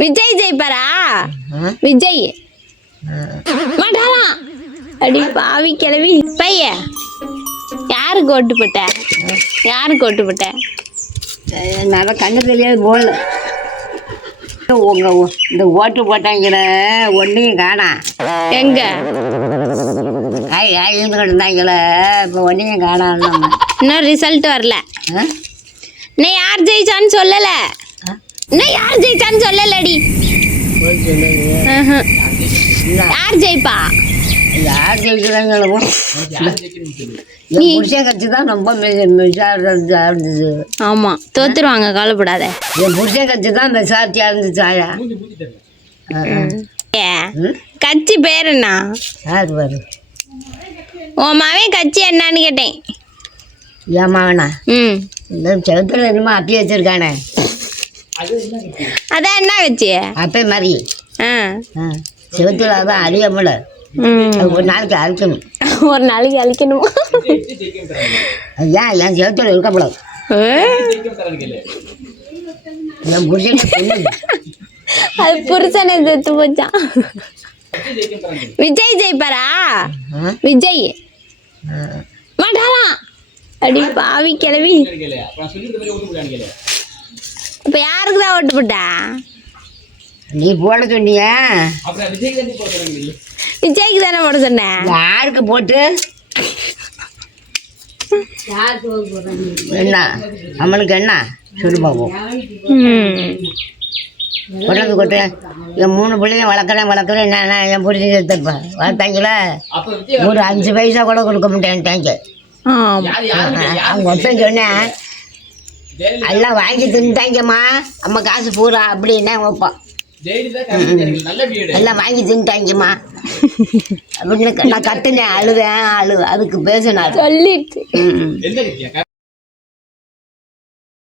விஜய் ஜெயிப்பாரா? விஜய் மாட்டாளா? அடி பாவி கிளவி பைய. யாருக்கு ஓட்டு போட்ட? யாருக்கு ஓட்டு போட்ட? நான் கண்ணு தெரியாது போல. இந்த ஓட்டு போட்டாங்கிற ஒன்றையும் காணா. எங்க இருந்து கிடந்தாங்கள இப்போ ஒன்றையும் காணாம். இன்னும் ரிசல்ட் வரல. இன்னும் யார் ஜெயிச்சான்னு சொல்லல. இன்னும் யார் ஜெயிச்சான்னு சொல்லலடி. யார் ஜெயிப்பா? யார் ஜெயிக்கிறாங்களோ புருஷன் கட்சி தான் ரொம்ப மெஜாரிட்டியாக இருந்துச்சு. ஆமா தோத்துருவாங்க, கவலைப்படாத. என் புருஷன் கட்சி தான் மெஜாரிட்டியாக இருந்துச்சு. ஆயா கட்சி பேர் என்ன? யார் பாரு உன் மவன் கட்சி என்னன்னு கேட்டேன். என் மகனா? இந்த செவத்துல என்னமோ அப்பி வச்சிருக்கானே. அதான் என்ன கட்சி? அப்பே மாதிரி செவத்துல அதான் அழியாமல ஒரு நாளைக்கு அழிக்கணும். ஒரு நாளைக்கு அழிக்கணுமா? ஐயா என் செவத்துல இருக்கப்பட என் புருஷன் அது புருஷனை செத்து போச்சான். விஜய் ஜெயிப்பாரா? விஜய் மாட்டாளா? அடி பாவி கிளவி. இப்ப யாருக்கு தான் ஓட்டு போட்டா? நீ போட சொன்னிய விஜய்க்கு தானே போட சொன்ன. யாருக்கு போட்டு என்ன நம்மளுக்கு என்ன சொல்லு பாப்போம். கொட்டது கொட்டு என் 3 பிள்ளையும் வளர்க்குறேன் என்ன என் பிடிச்சி எடுத்துப்பேன் வளர்த்தாங்களா ஒரு 5 பைசா கூட கொடுக்க மாட்டேன்ட்டாங்க. அவங்க ஒப்பன் சொன்னேன் எல்லாம் வாங்கி தின்ட்டாங்கம்மா அம்மா காசு பூரா அப்படின்னா வைப்பான். எல்லாம் வாங்கி தின்ட்டாங்கம்மா அப்படின்னு நான் கத்துனேன். அழுவேன் அதுக்கு பேசினாரு. சொல்லிட்டு